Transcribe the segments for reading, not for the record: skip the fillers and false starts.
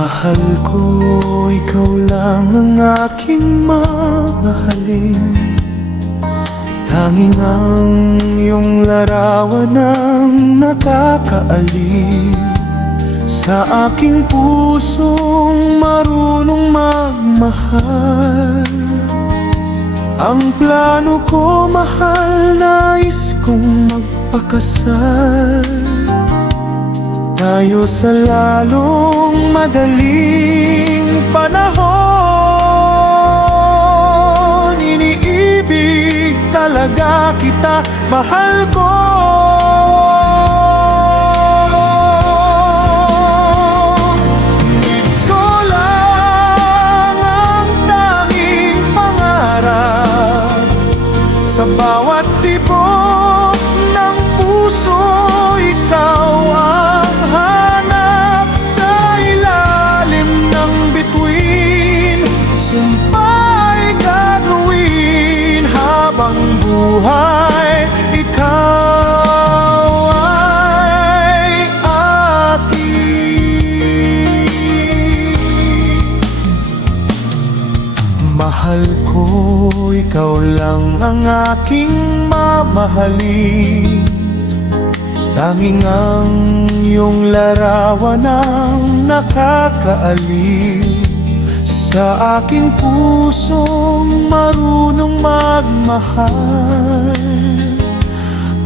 Mahal ko, ikaw lang ang aking mamahalin. Tanging ang iyong larawan ang nakakaalib sa aking pusong marunong magmahal. Ang plano ko, mahal, nais kong magpakasal tayo sa lalong madaling panahon. Iniibig talaga kita, mahal ko. Gusto lang ang tanging pangarap sa bawat tibok ng puso. Ikaw ang hanap sa ilalim ng bituin. Sumpa'y gagawin habang buhay. Ikaw ay akin. Mahal ko, ikaw lang ang aking mamahalin. Tanging ang iyong larawan ang nakakaalib sa aking pusong marunong magmahal.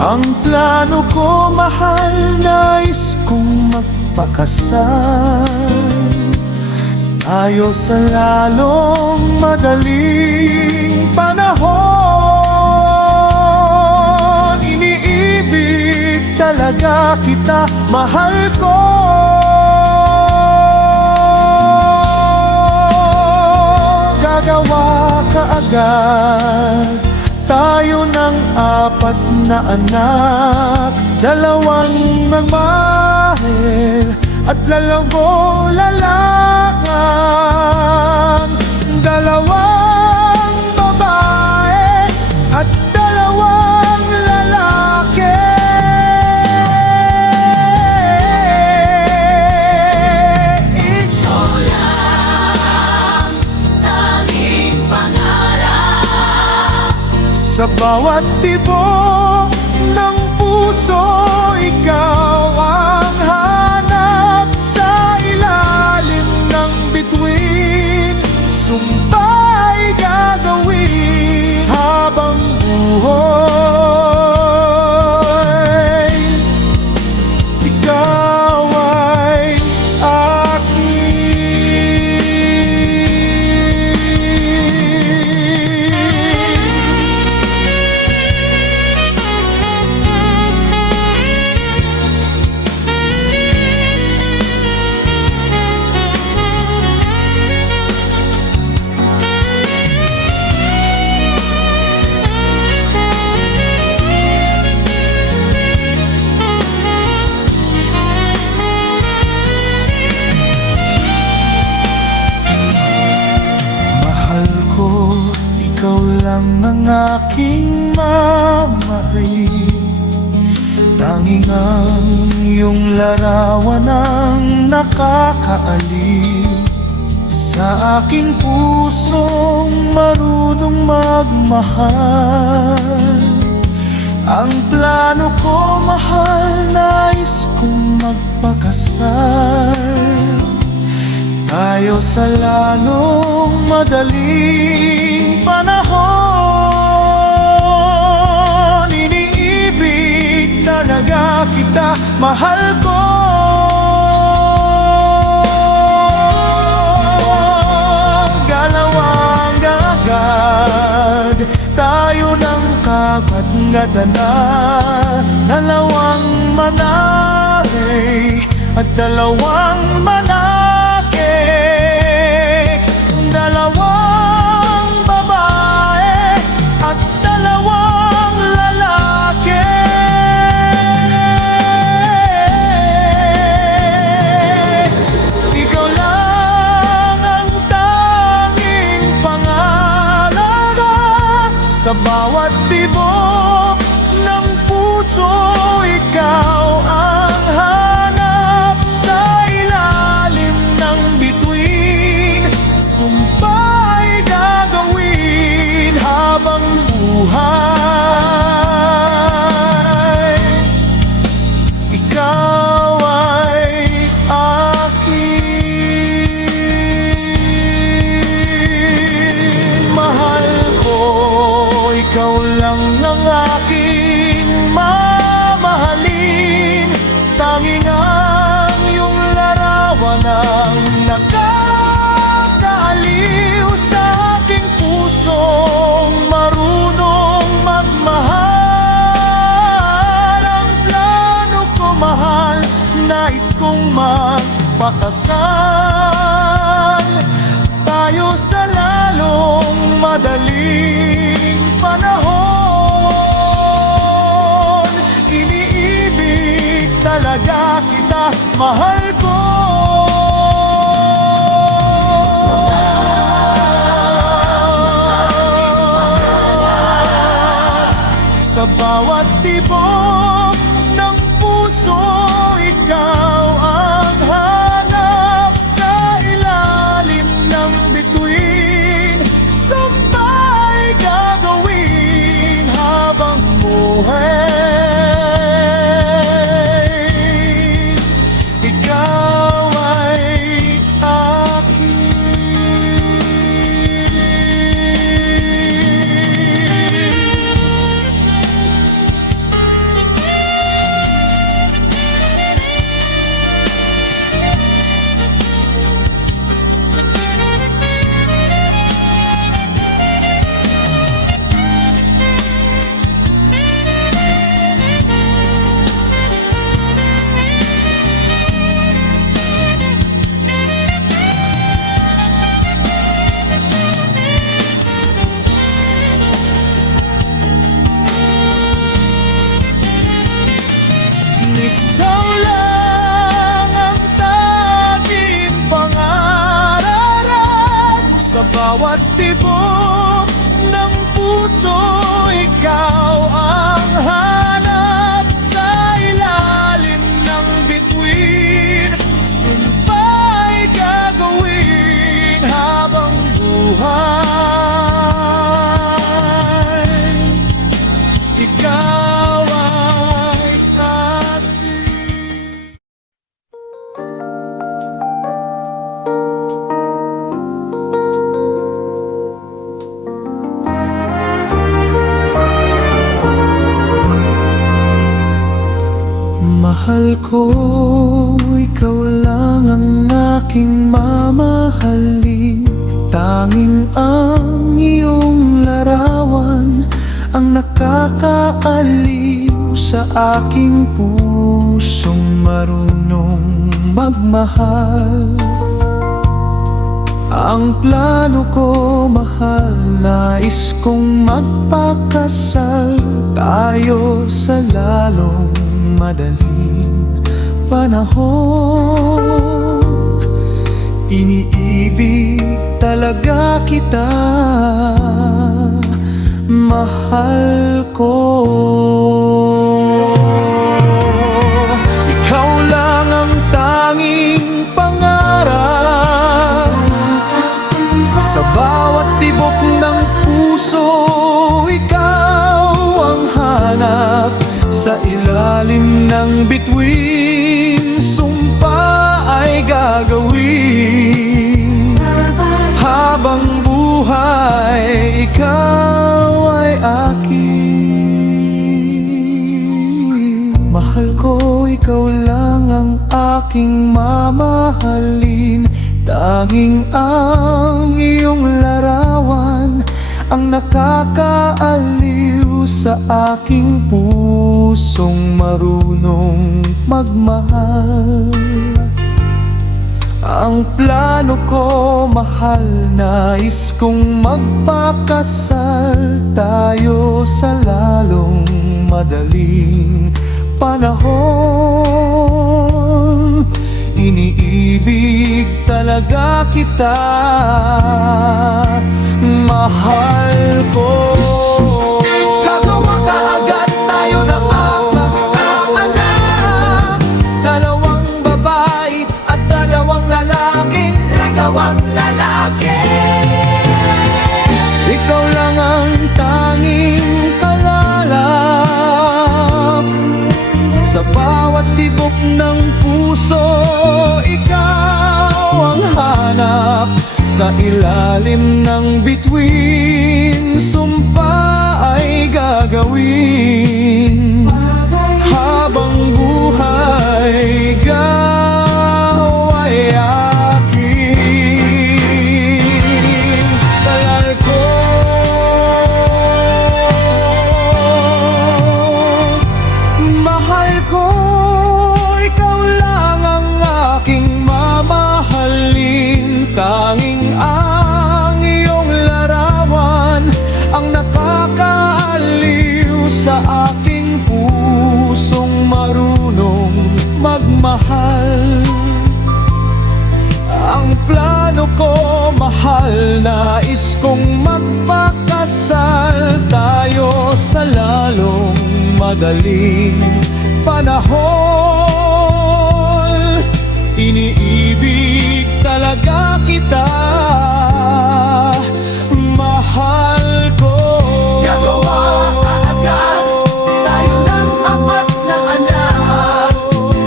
Ang plano ko, mahal, nais kong magpakasal tayo sa lalong madaling panahon. Iniibig talaga kita, mahal ko. Gagawa ka agad tayo ng 4 na anak, 2 magmahal at 2 lalakan, 2 babae at 2 lalaki. Ikaw lang, tanging pangarap Sa bawat tibok ng puso. Ikaw ang hanap sa ilalim ng bituin. Sumpa'y gagawin habang buhay. Ikaw ay ikaw lang ang aking mamahalin. Tanging ang iyong larawan ang nakakaalib sa aking pusong marunong magmahal. Ang plano ko, mahal, nais kong magpakasal tayo sa lalong madaling panahon. Iniibig talaga kita, mahal ko. Galawang agad tayo ng kagat-ngatan, 2 manay at 2 manake, 2 babae at 2 lalaki. Ikaw lang ang tanging pangalaga sa bawat tibok ng puso. Ikaw ang hanap sa ilalim ng bituin. nais kong magpakasal tayo sa lalong madaling panahon. Iniibig talaga kita, mahal ko. Sa bawat tibok ng puso, ikaw ang hanap. Sa ilalim ng bituin, sabay gagawin habang buhay. Ikaw ay akin. Ikaw lang ang tanging pangararap. Sa bawat tibok ng puso, ikaw ang hanap. Sa ilalim ng bituin, sumpa'y gagawin habang buhay. Ikaw ay mahal ko, ikaw lang ang aking mamahalin. Tanging ang iyong larawan ang nakakaaliw sa aking pusong marunong magmahal. Ang plano ko, mahal, nais kong magpakasal tayo sa lalong madaling panahon. Iniibig talaga kita, mahal ko. Ikaw lang ang tanging pangarap. Sa bawat tibok ng puso, ikaw ang hanap. Sa ilalim ng bituin, sumpa ay gagawin habang buhay. Ikaw ay akin. Mahal ko, ikaw lang ang aking mamahalin. Tanging ang iyong larawan ang nakakaaliw sa aking pusong marunong magmahal. Ang plano ko, mahal, nais kong magpakasal tayo sa lalong madaling panahon. Iniibig talaga kita, mahal ko. Gagawa kaagad tayo ng anak, dalawang babae at dalawang lalaki. Ikaw lang ang tanging kalalap. Sa bawat tibok ng puso, ikaw ang hanap. Sa ilalim ng bituin, sumpa ay gagawin habang buhay. Ikaw ay akin. Sayal ko, mahal ko, ikaw lang magmahal. Ang plano ko, mahal, nais kong magpakasal tayo sa lalong madaling panahon. Iniibig talaga kita, mahal ko. Gagawa agad tayo ng apat na anak.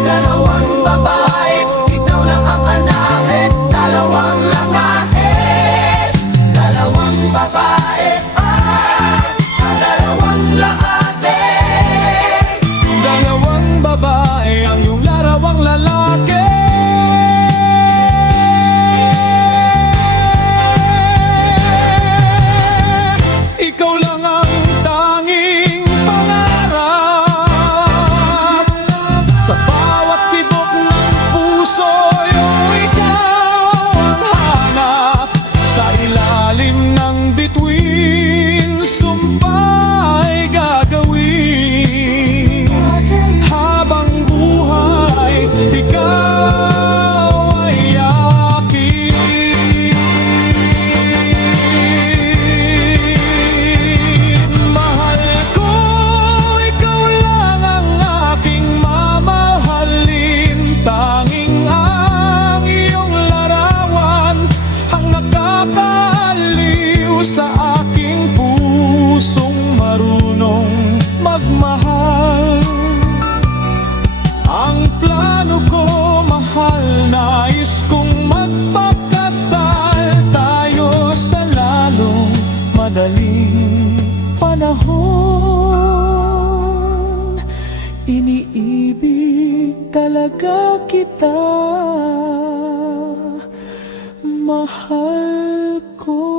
Dalawang babae, ikaw lang ang anak. Dalawang langahit, dalawang babae at dalawang laate. Dalawang babae ang iyong larawang lalaki. Ikaw lang ang tanging pangarap sa bawat tibok ng puso. Ikaw ang hanap sa ilalim ng bituin. Sumpa'y gagawin habang buhay. Ikaw ay akin. Mahal ko, ikaw lang ang aking mamahalin. Tanging ang iyong larawan ang nakakaaliw sa aking pusong marunong magmahal. Ang plano ko, mahal, nais kong magpakasal tayo sa lalong madaling panahon. Iniibig talaga kita, mahal ko.